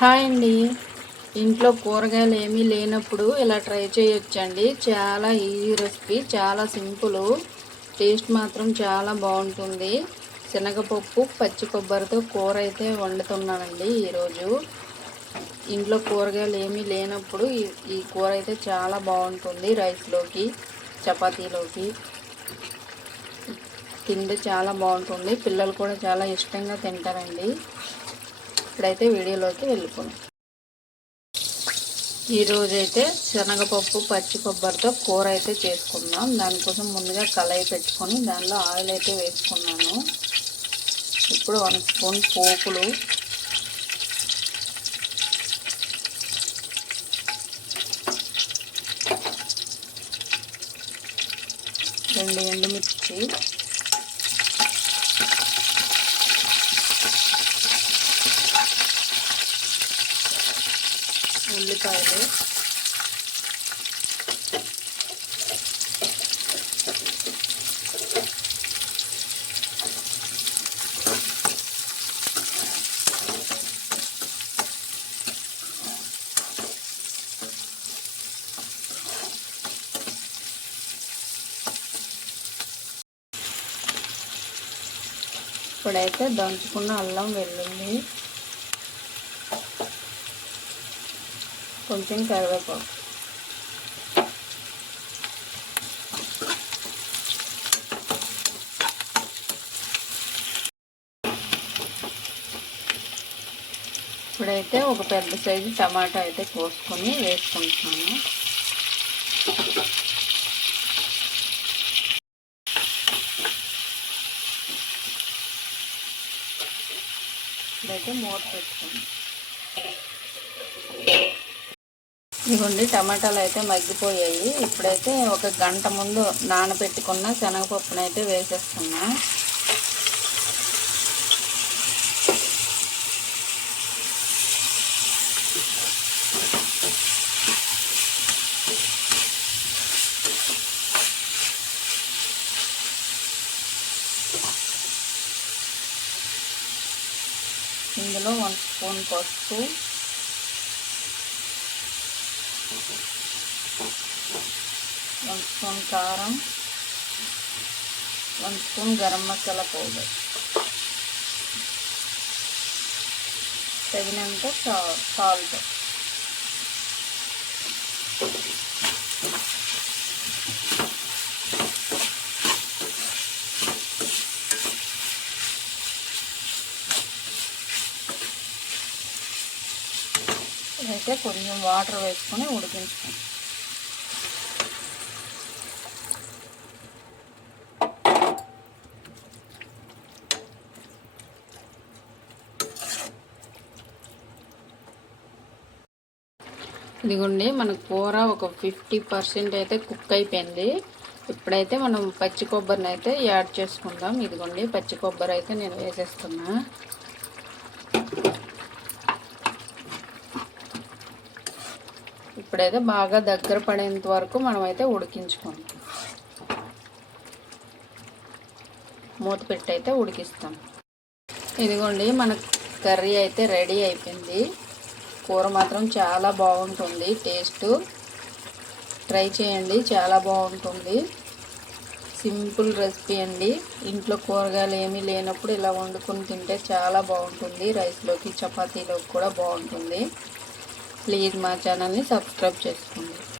Hi అండి ఇంట్లో కూరగాయలు ఏమీ లేనప్పుడు ఇలా ట్రై చేయొచ్చండి. చాలా ఈజీ రెసిపీ చాలా సింపుల్ టేస్ట్ మాత్రం చాలా బాగుంటుంది. శనగపప్పు పచ్చి కొబ్బరితో కూర అయితే వండుతున్నానండి ఈరోజు. ఇంట్లో కూరగాయలు ఏమీ లేనప్పుడు ఈ కూర అయితే చాలా బాగుంటుంది రైస్లోకి చపాతీలోకి. తింటే చాలా బాగుంటుంది. పిల్లలు కూడా చాలా ఇష్టంగా తింటారండి. ఇప్పుడైతే వీడియోలోకి వెళ్ళిపోయాం ఈరోజు అయితే శనగపప్పు పచ్చి కొబ్బరితో కూర అయితే చేసుకుందాం. దానికోసం ముందుగా కళాయి పెట్టుకొని దానిలో ఆయిల్ అయితే వేసుకున్నాను. ఇప్పుడు వన్ స్పూన్ పోపులు. రెండు ఎండుమిర్చి. ఉల్లిపాయలు. ఇప్పుడైతే దంచుకున్న అల్లం వెల్లుల్లి కొంచెం కరివేపాకు. ఇప్పుడైతే ఒక పెద్ద సైజు టమాటా అయితే కోసుకొని వేసుకుంటున్నాను. ఇప్పుడైతే మూత పెట్టుకున్నాను ఇదిగోండి టమాటాలు అయితే మగ్గిపోయాయి. ఇప్పుడైతే ఒక గంట ముందు నానబెట్టుకున్న శనగపప్పును అయితే వేసేస్తున్నా. ఇందులో వన్ స్పూన్ పసుపు. వన్ స్పూన్ కారం one spoon garam masala powder తగినంత సాల్ట్ అయితే కొంచెం వాటర్ వేసుకొని ఉడికించుకోండి. ఇదిగోండి మన కూర ఒక ఫిఫ్టీ పర్సెంట్ అయితే కుక్ అయిపోయింది. ఇప్పుడైతే మనం పచ్చి కొబ్బరిని అయితే యాడ్ చేసుకుందాం. ఇదిగోండి పచ్చి కొబ్బరి అయితే నేను వేసేస్తున్నా. ఇప్పుడైతే బాగా దగ్గర పడేంత వరకు మనమైతే ఉడికించుకుందాం. మూత పెట్టి అయితే ఉడికిస్తాం. ఇదిగోండి మన కర్రీ అయితే రెడీ అయిపోయింది. కూర మాత్రం చాలా బాగుంటుంది. టేస్ట్ ట్రై చేయండి చాలా బాగుంటుంది. సింపుల్ రెసిపీ అండి. ఇంట్లో కూరగాయలు ఏమీ లేనప్పుడు ఇలా వండుకొని తింటే చాలా బాగుంటుంది. రైస్లోకి చపాతీలోకి కూడా బాగుంటుంది. ప్లీజ్ మా ఛానల్ని సబ్స్క్రైబ్ చేసుకోండి.